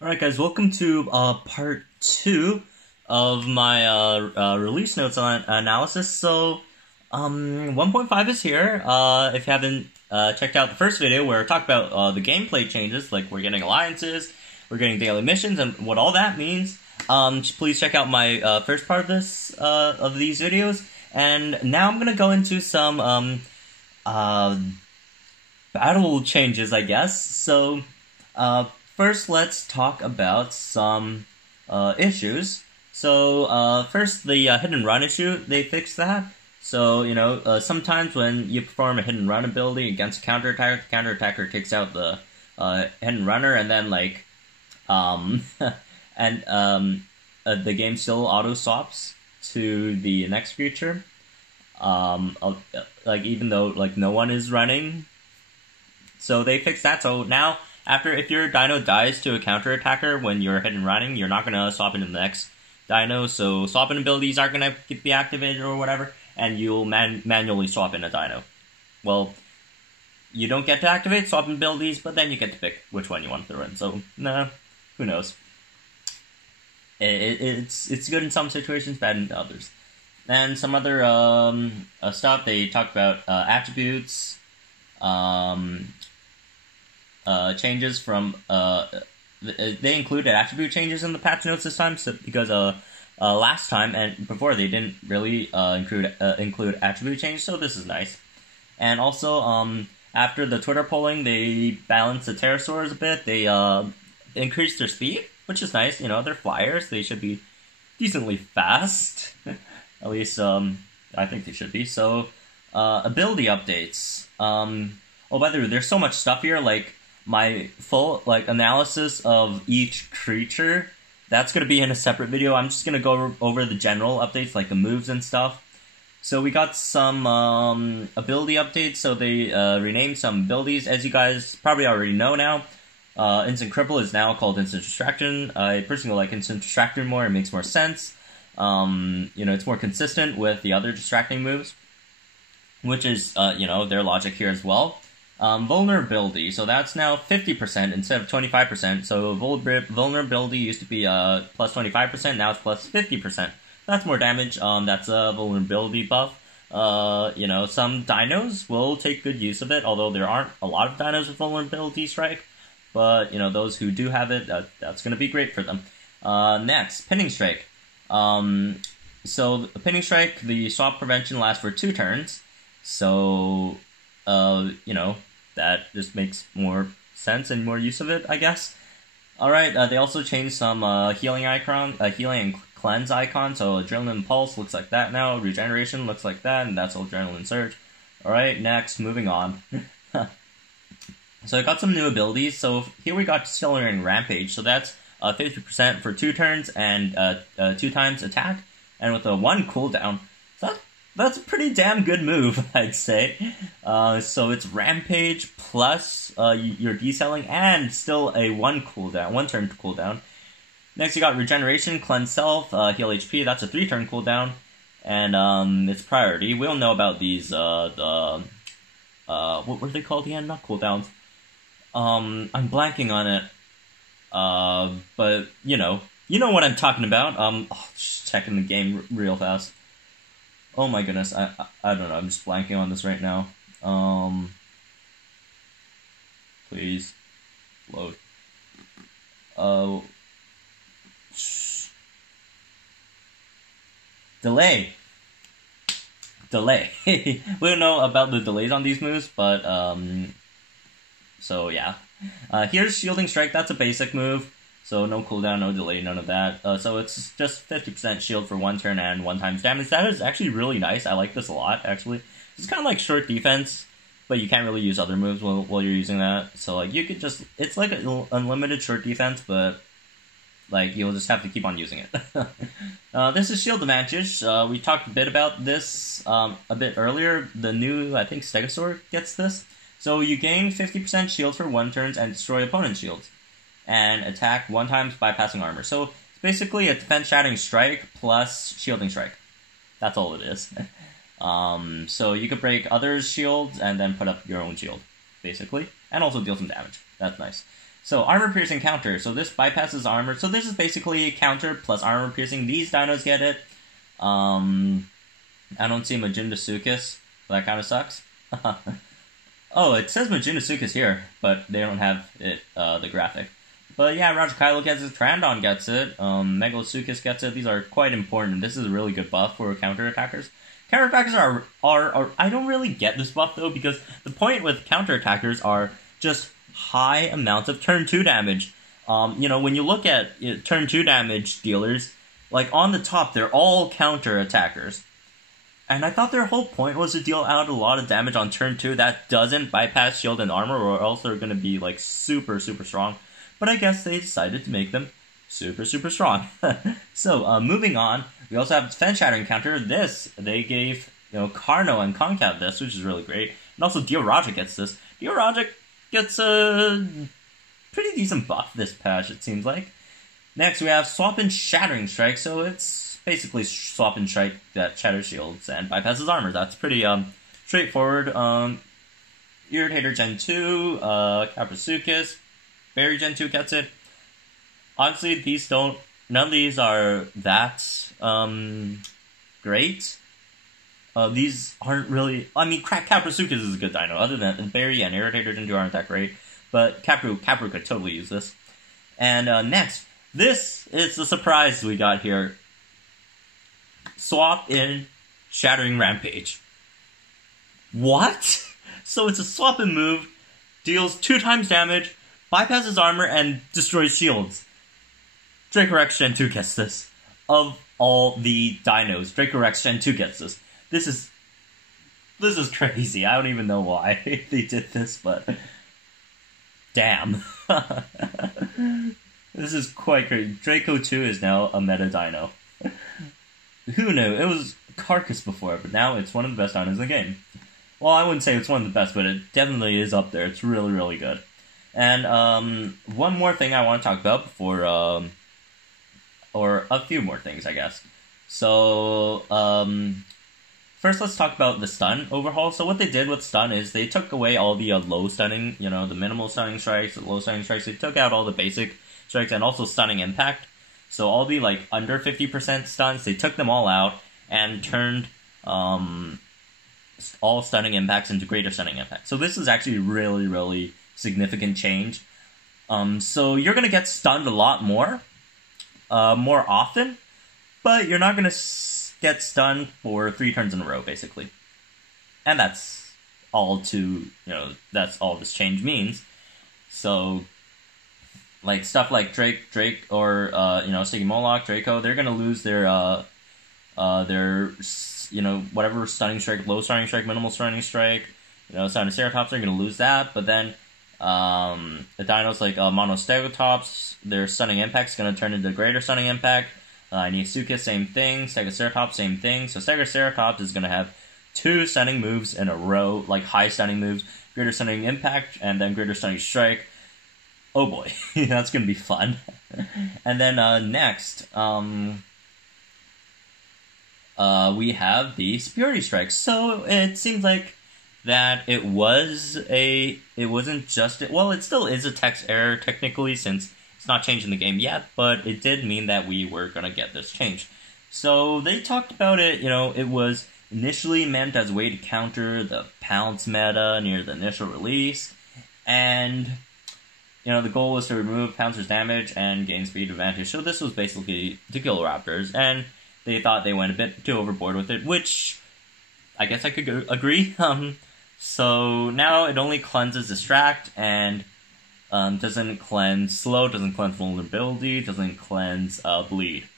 Alright guys, welcome to part 2 of my release notes on analysis. So, 1.5 is here. If you haven't checked out the first video where I talked about the gameplay changes, like we're getting alliances, we're getting daily missions, and what all that means, please check out my first part of this of these videos. And now I'm gonna go into some battle changes, I guess. So, first, let's talk about some issues. So, first, the hit and run issue, they fixed that. So, sometimes when you perform a hit and run ability against a counterattacker, the counterattacker takes out the hit and runner, and then, the game still auto-swaps to the next creature. Even though, no one is running. So, they fixed that. So, now, if your dino dies to a counter-attacker when you're hit and running, you're not going to swap into the next dino, so swapping abilities aren't going to be activated or whatever, and you'll manually swap in a dino. Well, you don't get to activate swapping abilities, but then you get to pick which one you want to throw in, so, nah, who knows. It's good in some situations, bad in others. And some other stuff, they talked about attributes, changes from, they included attribute changes in the patch notes this time, so, because last time and before they didn't really include attribute changes, so this is nice. And also, after the Twitter polling, they balanced the pterosaurs a bit. They increased their speed, which is nice. They're flyers. They should be decently fast. At least, I think they should be. So, ability updates. Oh, by the way, there's so much stuff here, my full, analysis of each creature, that's going to be in a separate video. I'm just going to go over the general updates, like the moves and stuff. So we got some ability updates, so they renamed some abilities. As you guys probably already know now, Instant Cripple is now called Instant Distraction. I personally like Instant Distraction more, it makes more sense. It's more consistent with the other distracting moves, which is, their logic here as well. Vulnerability, so that's now 50% instead of 25%, so vulnerability used to be plus 25%, now it's plus 50%. That's more damage, that's a vulnerability buff. Some dinos will take good use of it, although there aren't a lot of dinos with vulnerability strike, but, those who do have it, that's going to be great for them. Next, Pinning Strike. So, Pinning Strike, the swap prevention lasts for 2 turns, so, that just makes more sense and more use of it, I guess. Alright, they also changed some healing and cleanse icon, so Adrenaline Pulse looks like that now, Regeneration looks like that, and that's Adrenaline Surge. Alright, next, moving on. So I got some new abilities, so here we got Accelerating Rampage, so that's 50% for 2 turns and 2 times attack, and with a 1 cooldown. So that's a pretty damn good move, I'd say. So it's Rampage plus your decelling and still a 1 turn cooldown. Next you got Regeneration, Cleanse Self, Heal HP, that's a 3-turn cooldown. And it's Priority. We don't know about these, what were they called again? Not cooldowns. I'm blanking on it. But, you know what I'm talking about. Just checking the game real fast. Oh my goodness, I don't know, I'm just blanking on this right now. Please, load. Delay. We don't know about the delays on these moves, but, so yeah. Here's Shielding Strike, that's a basic move. So no cooldown, no delay, none of that. So it's just 50% shield for 1 turn and 1 times damage. That is actually really nice. I like this a lot, actually. It's kind of like short defense, but you can't really use other moves while you're using that. So you could just, it's like an unlimited short defense, but you'll just have to keep on using it. This is shield advantage. We talked a bit about this a bit earlier. The new, I think, Stegosaur gets this. So you gain 50% shield for 1 turn and destroy opponent's shields, and attack 1 time bypassing armor. So it's basically a defense shattering strike plus shielding strike. That's all it is. So you could break others' shields and then put up your own shield, basically, and also deal some damage. That's nice. So, armor piercing counter. So this bypasses armor. So this is basically a counter plus armor piercing. These dinos get it. I don't see Majindasuchus. That kind of sucks. Oh, it says Majindasuchus here, but they don't have it, the graphic. But yeah, Rajakylo gets it, Trandon gets it, Megalosuchus gets it. These are quite important. This is a really good buff for counterattackers. Counterattackers are I don't really get this buff though, because the point with counterattackers are just high amounts of turn 2 damage. You know, when you look at turn 2 damage dealers, like on the top, they're all counterattackers. And I thought their whole point was to deal out a lot of damage on turn 2 that doesn't bypass shield and armor, or else they're going to be like super strong. But I guess they decided to make them super strong. So, moving on, we also have defense shattering counter. This, they gave, you know, Carno and Concav this, which is really great. And also Jurassic gets this. Jurassic gets a pretty decent buff this patch, it seems like. Next, we have Swap and Shattering Strike. So it's basically Swap and Strike that shatters shields and bypasses armor. That's pretty straightforward. Irritator Gen 2, Caprasuchus, Berry Gen 2 gets it. Honestly, none of these are that great. These aren't really, I mean, Caprasuchus is a good dino. Other than Berry and Irritator Gen 2 aren't that great. But Capru could totally use this. And next, this is the surprise we got here. Swap in Shattering Rampage. What? So it's a swap and move, deals 2 times damage, bypasses armor, and destroys shields. Dracorex Gen 2 gets this. Of all the dinos, Dracorex Gen 2 gets this. This is crazy. I don't even know why they did this, but damn. This is quite crazy. Draco 2 is now a meta dino. Who knew? It was Carcass before, but now it's one of the best dinos in the game. Well, I wouldn't say it's one of the best, but it definitely is up there. It's really good. And one more thing I want to talk about before, or a few more things, I guess. So, first let's talk about the stun overhaul. So what they did with stun is they took away all the low stunning, you know, the minimal stunning strikes, the low stunning strikes. They took out all the basic strikes and also stunning impact. So all the, like, under 50% stuns, they took them all out and turned all stunning impacts into greater stunning impacts. So this is actually a really significant change. So you're going to get stunned a lot more often, but you're not going to get stunned for 3 turns in a row, basically. And that's all that's all this change means. So, like, stuff like Drake, or, Siggy Moloch, Draco, they're gonna lose their, whatever stunning strike, low stunning strike, minimal stunning strike, Sinoceratops, they're gonna lose that, but then, the dinos like, Monostegotops, their stunning impact is gonna turn into greater stunning impact. Neosuchus, same thing. Stegoceratops, same thing. So Stegoceratops is gonna have 2 stunning moves in a row, like high stunning moves, greater stunning impact, and then greater stunning strike. Oh boy, that's gonna be fun. And then next, we have the Superiority Strike. So it seems like that it wasn't just, well, it still is a text error technically, since it's not changing the game yet, but it did mean that we were gonna get this change. So they talked about it, it was initially meant as a way to counter the Pounce meta near the initial release, and the goal was to remove Pouncer's damage and gain speed advantage. So this was basically to kill Raptors, and they thought they went a bit too overboard with it, which I guess I could agree. So now it only cleanses Distract, and doesn't cleanse Slow, doesn't cleanse Vulnerability, doesn't cleanse Bleed.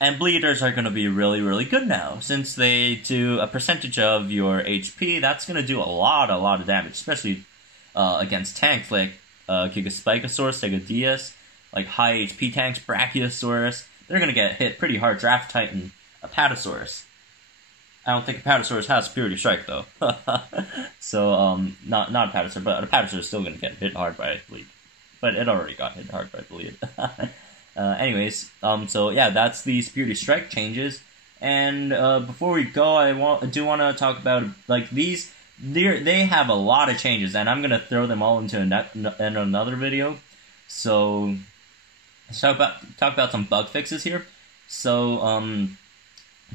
And Bleeders are going to be really good now, since they do a percentage of your HP. That's going to do a lot of damage, especially against tanks like Gigaspikosaurus, Stegodeus, like high HP tanks, Brachiosaurus. They're going to get hit pretty hard. Draft Titan, Apatosaurus. I don't think Apatosaurus has Superiority Strike, though. So, not Apatosaurus, but Apatosaurus is still going to get hit hard by Bleed. But it already got hit hard by Bleed. Anyways, so yeah, that's the Superiority Strike changes. And before we go, I do want to talk about, like, these. They have a lot of changes, and I'm going to throw them all into another video. So let's talk about some bug fixes here. So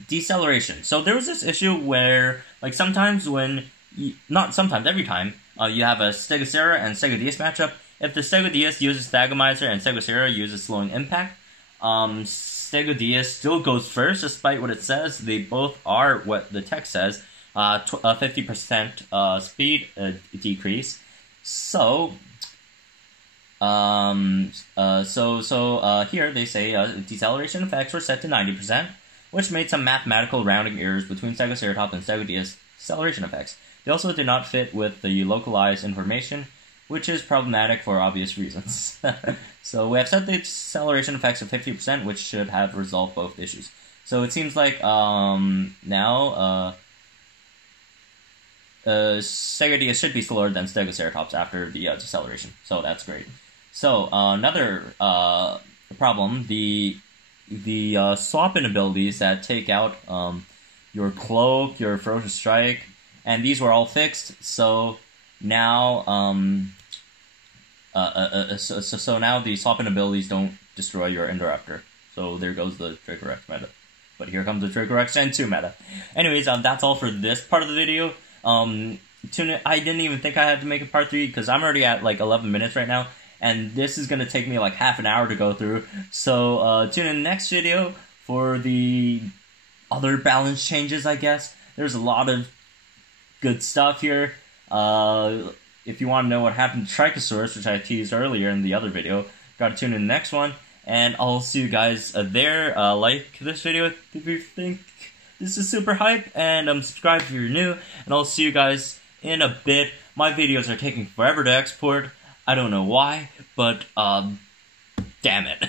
deceleration. So there was this issue where, like, sometimes when not sometimes, every time you have a Stegosaurus and Stegodeus matchup, if the Stegodeus uses Thagomizer and Stegosaurus uses Slowing Impact, Stegodeus still goes first, despite what it says. They both are what the text says, 50% speed decrease. So, here they say deceleration effects were set to 90%, which made some mathematical rounding errors between Stegoceratops and Stegodeus deceleration effects. They also did not fit with the localized information, which is problematic for obvious reasons. So we have set the acceleration effects to 50%, which should have resolved both issues. So it seems like now Stegodeus should be slower than Stegoceratops after the deceleration. So that's great. So another problem, the swap-in abilities that take out your Cloak, your Ferocious Strike, and these were all fixed. So now so now the swap-in abilities don't destroy your Indoraptor. So there goes the Dracorex meta. But here comes the Dracorex Gen 2 meta. Anyways, that's all for this part of the video. I didn't even think I had to make a part 3 because I'm already at like 11 minutes right now. And this is going to take me like half an hour to go through. So tune in the next video for the other balance changes, I guess. There's a lot of good stuff here. If you want to know what happened to Trichosaurus, which I teased earlier in the other video, gotta tune in the next one. And I'll see you guys there. Like this video if you think this is super hype, and subscribe if you're new. And I'll see you guys in a bit. My videos are taking forever to export. I don't know why, but damn it.